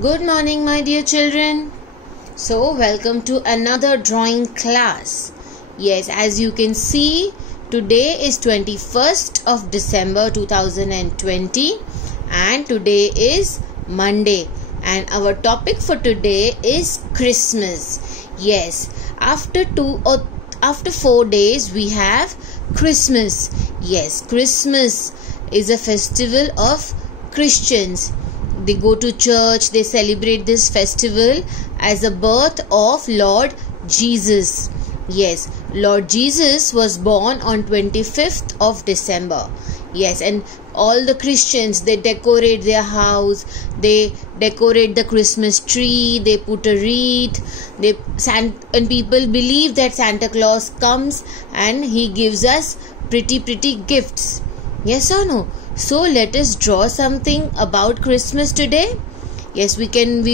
Good morning, my dear children. So, welcome to another drawing class. Yes, as you can see, today is 21st of December 2020 and today is Monday and our topic for today is Christmas. Yes, after 4 days we have Christmas. Yes, Christmas is a festival of Christians. They go to church, they celebrate this festival as a birth of Lord Jesus. Yes, Lord Jesus was born on 25th of December. Yes, and all the Christians, they decorate their house, they decorate the Christmas tree, they put a wreath, and people believe that Santa Claus comes and he gives us pretty gifts. Yes or no? So let us draw something about Christmas today. Yes, we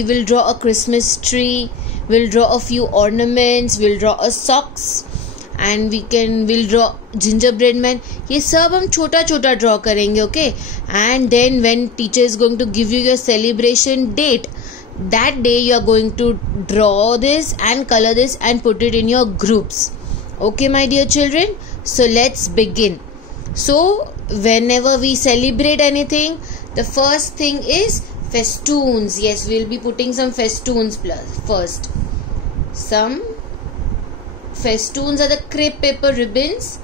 will draw a Christmas tree, we'll draw a few ornaments, we'll draw a socks and we'll draw gingerbread man. ये सब हम छोटा draw करेंगे, okay? And then when teacher is going to give you your celebration date, that day you are going to draw this and color this and put it in your groups. Okay, my dear children? So let's begin. So whenever we celebrate anything, the first thing is festoons. Yes, we'll be putting some festoons first. Some festoons are the crepe paper ribbons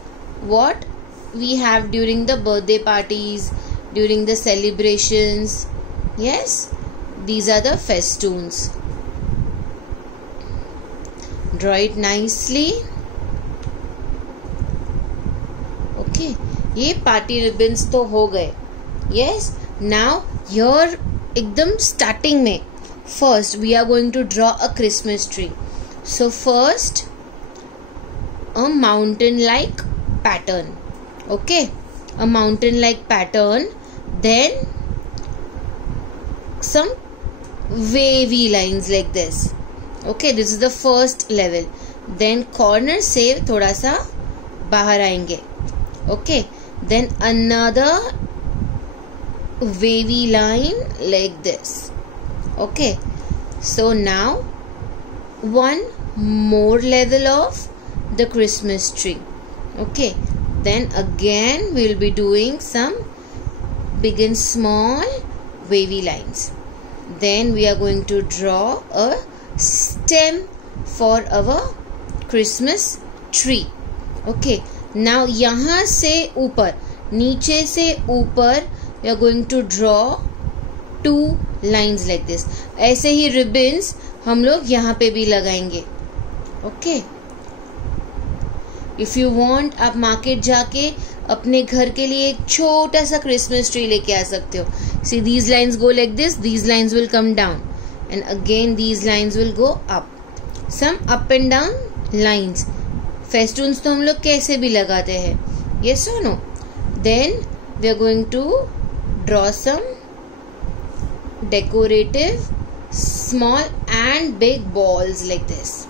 what we have during the birthday parties, during the celebrations. Yes, these are the festoons. Draw it nicely. Okay, ये party ribbons तो हो गए. Yes, now here एकदम starting में first we are going to draw a Christmas tree. So first a mountain like pattern. Okay, a mountain like pattern, then some wavy lines like this. Okay, this is the first level. Then corner से थोड़ा सा बाहर आएंगे. Okay, then another wavy line like this. Okay, so now one more level of the Christmas tree. Okay, then again we will be doing some big and small wavy lines. Then we are going to draw a stem for our Christmas tree. Okay, now यहाँ से ऊपर, नीचे से ऊपर we are going to draw 2 lines like this. ऐसे ही ribbons हम लोग यहाँ पे भी लगाएंगे. Okay, if you want, आप मार्केट जाके अपने घर के लिए एक छोटा सा क्रिसमस ट्री लेके आ सकते हो. See, these lines go like this, these lines will come down and again these lines will go up. Some up and down lines. Festoons तो हम लोग कैसे भी लगाते हैं. Yes or no? Then we are going to draw some decorative small and big balls like this.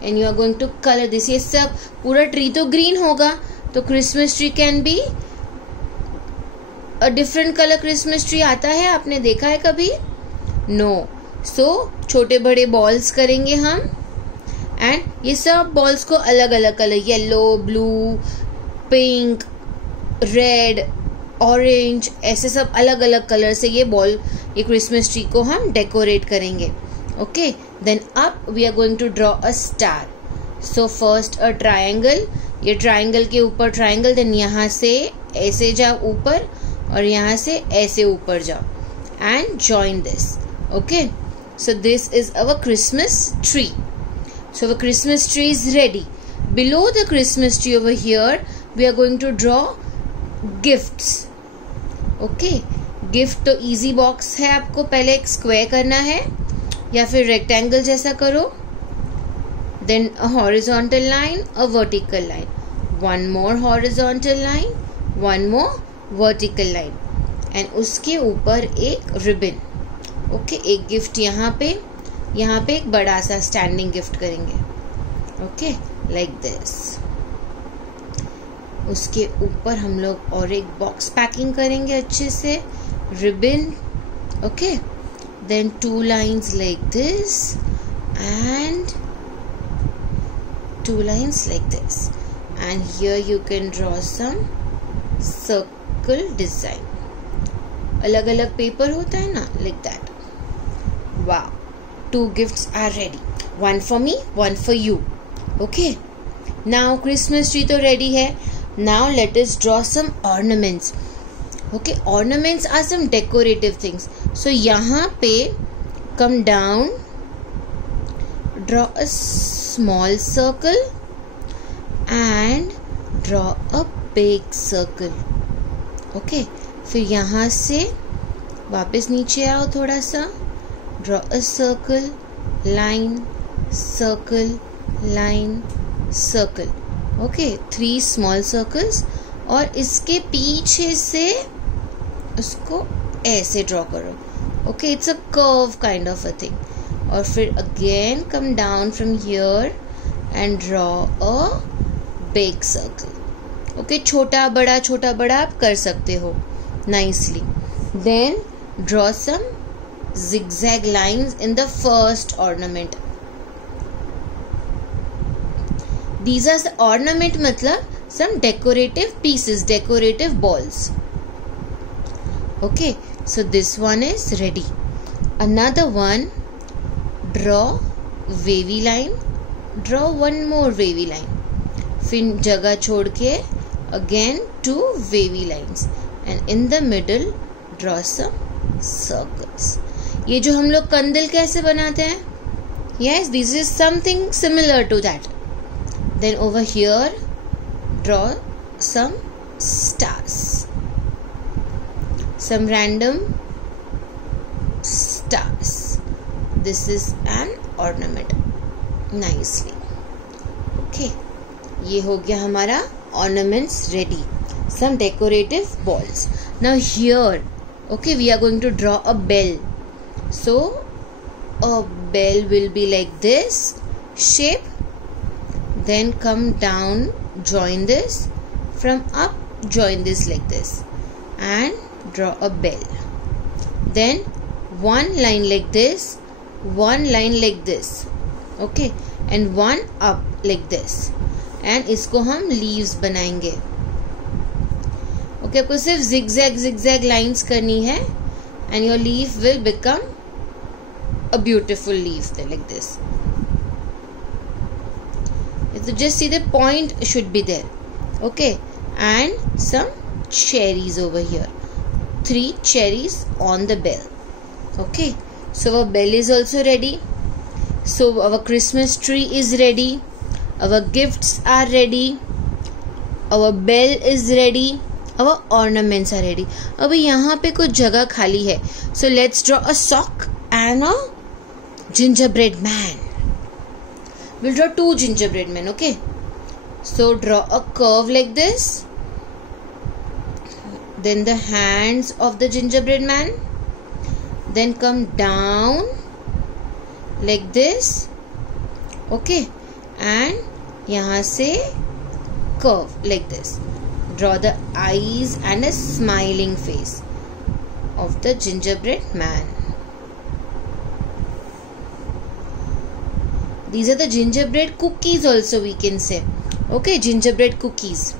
And you are going to color this. ये सब पूरा ट्री तो ग्रीन होगा, तो Christmas tree can be a different colour. Christmas tree आता है, आपने देखा है कभी? नो. सो छोटे बड़े बॉल्स करेंगे हम एंड ये सब बॉल्स को अलग अलग colour, yellow, blue, pink, red, orange, ऐसे सब अलग अलग कलर से ये क्रिसमस ट्री को हम डेकोरेट करेंगे. Okay, then up we are going to draw a star. So first a triangle. ये ट्रायंगल के ऊपर ट्रायंगल, देन यहाँ से ऐसे जाओ ऊपर और यहाँ से ऐसे ऊपर जाओ and join this. Okay, so this is our Christmas tree. So the Christmas tree is ready. Below the Christmas tree over here, we are going to draw gifts. Okay, gift तो easy box है. आपको पहले एक square करना है या फिर rectangle जैसा करो. Then a horizontal line, a vertical line. One more horizontal line, one more vertical line. And उसके ऊपर एक ribbon. Okay, एक gift यहाँ पे एक बड़ा सा स्टैंडिंग गिफ्ट करेंगे. Okay, like this. उसके ऊपर हम लोग और एक बॉक्स पैकिंग करेंगे अच्छे से, ribbon. Okay, then 2 lines like this and 2 lines like this, and here you can draw some circle design. अलग अलग पेपर होता है ना, like that. Wow, 2 gifts are ready, one for me, one for you. Okay, now Christmas tree तो ready है. Now let us draw some ornaments. Okay, ornaments are some decorative things. So यहाँ पे come down, draw a small circle and draw a big circle. Okay, फिर यहाँ से वापस नीचे आओ थोड़ा सा, draw a circle, line, circle, line, circle. Okay, 3 small circles, और इसके पीछे से उसको ऐसे ड्रॉ करो. Okay, it's a curve kind of a thing. और फिर again come down from here and draw a big circle. Okay, छोटा बड़ा आप कर सकते हो nicely. Then draw some zigzag lines in the first ornament. These are the ornament मतलब some decorative pieces, decorative balls. Okay, so this one is ready. Another one, draw wavy line, draw one more wavy line, फिर जगह छोड़ के again 2 wavy lines, and in the middle draw some circles. ये जो हम लोग कंदिल कैसे बनाते हैं, yes, this is something similar to that. Then over here draw some stars, some random stars. This is an ornament nicely. Okay, ये हो गया हमारा ornaments ready, some decorative balls. Now here, okay, we are going to draw a bell. So a bell will be like this shape, then come down, join this, from up join this like this, and draw a bell. Then one line like this, one line like this, okay, and one up like this, and इसको हम leaves बनाएंगे. Okay, आपको सिर्फ zigzag lines करनी है, and your leaf will become a beautiful leaf there like this. So just see the point should be there. Okay, and some cherries over here, 3 cherries on the bell. Okay, so our bell is also ready. So our Christmas tree is ready, our gifts are ready, our bell is ready, our ornaments are ready. अभी यहाँ पे कुछ जगह खाली है. So let's draw a sock and a gingerbread man. We'll draw 2 gingerbread men. Okay, so draw a curve like this, then the hands of the gingerbread man, then come down like this. Okay, and यहाँ से curve like this. Draw the eyes and a smiling face of the gingerbread man. These are the gingerbread cookies also, we can say. Okay, gingerbread cookies.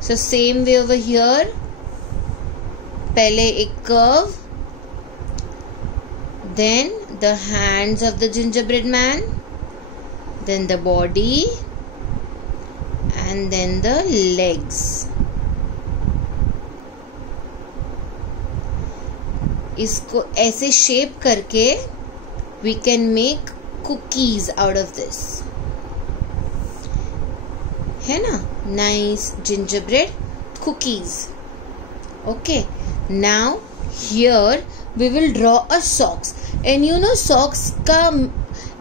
So same way over here, पहले एक curve, then the hands of the gingerbread man, then the body, and then the legs. इसको ऐसे shape करके we can make cookies out of this, है ना, nice gingerbread cookies. Okay, now here we will draw a socks, and you know socks का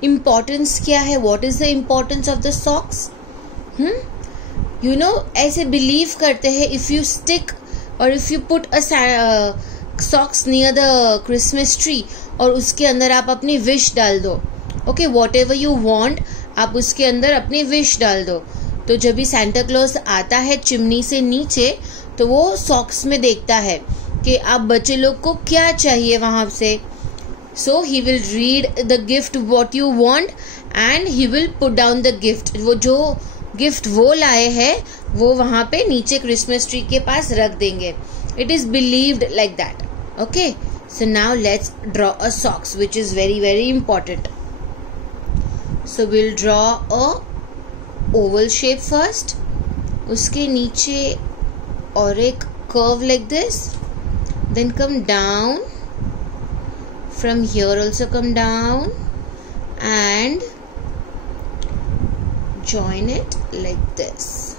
importance क्या है? What is the importance of the socks? You know, ऐसे believe करते हैं if you stick or if you put a socks near the Christmas tree और उसके अंदर आप अपनी wish डाल दो. Okay, what ever you want, आप उसके अंदर अपनी विश डाल दो. तो जब भी सांता क्लॉज आता है चिमनी से नीचे, तो वो सॉक्स में देखता है कि आप बच्चे लोग को क्या चाहिए वहाँ से. So he will read the gift what you want and he will put down the gift. वो जो गिफ्ट वो लाए हैं वो वहाँ पे नीचे क्रिसमस ट्री के पास रख देंगे. It is believed like that. Okay. So now let's draw a socks, which is very very important. So we'll draw a oval shape first. उसके नीचे और एक curve like this. Then come down. From here also come down and join it like this.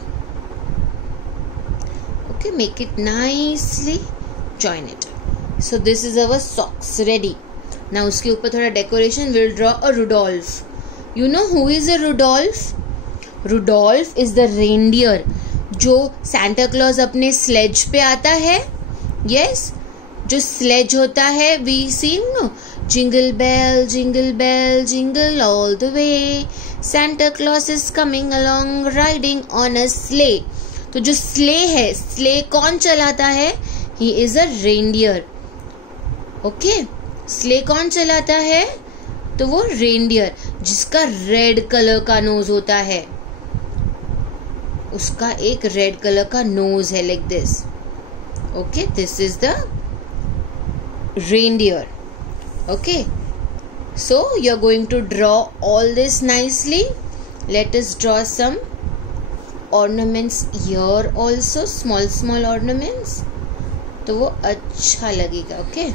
Okay, make it nicely. Join it. So this is our socks ready. Now उसके ऊपर थोड़ा decoration. We'll draw a Rudolph. You know who is a Rudolph? Rudolph is the reindeer जो Santa Claus अपने sledge पे आता है. Yes, जो sledge होता है. We sing no? Jingle bell, jingle all the way. Santa Claus is coming along riding on a sleigh. तो जो sleigh है, sleigh कौन चलाता है? He is a reindeer. Okay, slay कौन चलाता है? तो वो रेनडियर जिसका रेड कलर का नोज होता है. उसका एक रेड कलर का नोज है like this. Okay, this is the reindeer. Okay, so you are going to draw all this nicely. Let us draw some ornaments here also, small ornaments. तो वो अच्छा लगेगा. ओके,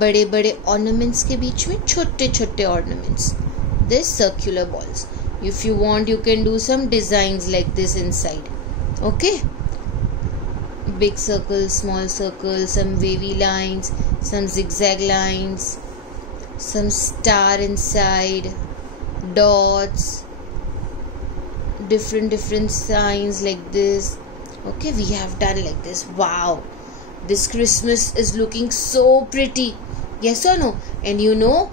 बड़े बड़े ऑर्नामेंट्स के बीच में छोटे छोटे ornaments. This circular balls. If you want you can do some designs like this inside. Okay, big circle, small circle, some wavy lines, some zigzag lines, some star inside, dots, different signs like this. Okay, we have done like this. Wow, this Christmas is looking so pretty. Yes or no? And you know,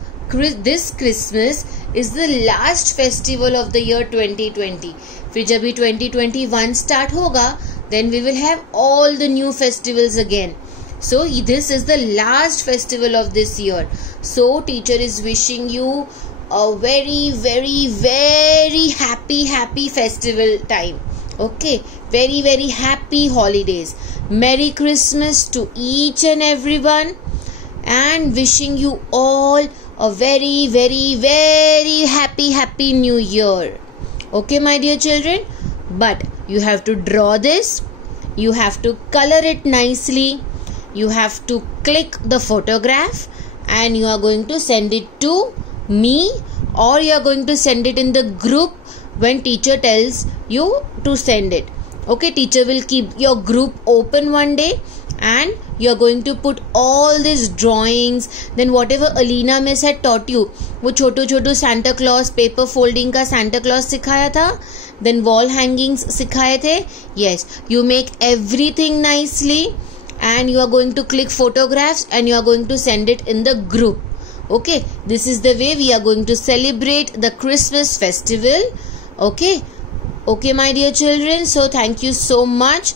this Christmas is the last festival of the year 2020. फिर जब भी 2021 start होगा, then we will have all the new festivals again. So this is the last festival of this year. So teacher is wishing you a very very very happy festival time. Okay, very very happy holidays. Merry Christmas to each and everyone, and wishing you all a very very very happy new year. Okay, my dear children, but you have to draw this, you have to color it nicely, you have to click the photograph, and you are going to send it to me, or you are going to send it in the group when teacher tells you to send it. Okay, teacher will keep your group open one day and you are going to put all these drawings, then whatever Alina miss had taught you, वो छोटू Santa Claus paper folding का Santa Claus सिखाया था, then wall hangings सिखाए थे. Yes, you make everything nicely and you are going to click photographs and you are going to send it in the group. Okay, this is the way we are going to celebrate the Christmas festival. Okay my dear children, so thank you so much.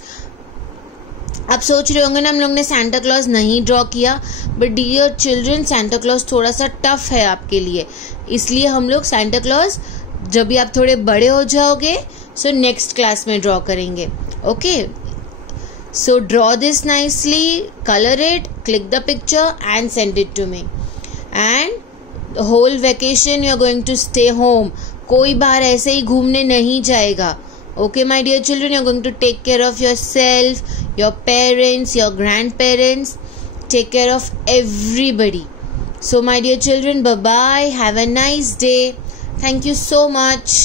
आप सोच रहे होंगे ना हम लोग ने Santa Claus नहीं draw किया, but dear children Santa Claus थोड़ा सा टफ है आपके लिए, इसलिए हम लोग Santa Claus जब भी आप थोड़े बड़े हो जाओगे सो नेक्स्ट क्लास में ड्रॉ करेंगे. Okay, so draw this nicely, colour it, click the picture and send it to me. And whole vacation you are going to stay home. कोई बाहर ऐसे ही घूमने नहीं जाएगा. Okay, my dear children, you are going to take care of yourself, your parents, your grandparents. Take care of everybody. So, my dear children, bye-bye. Have a nice day. Thank you so much.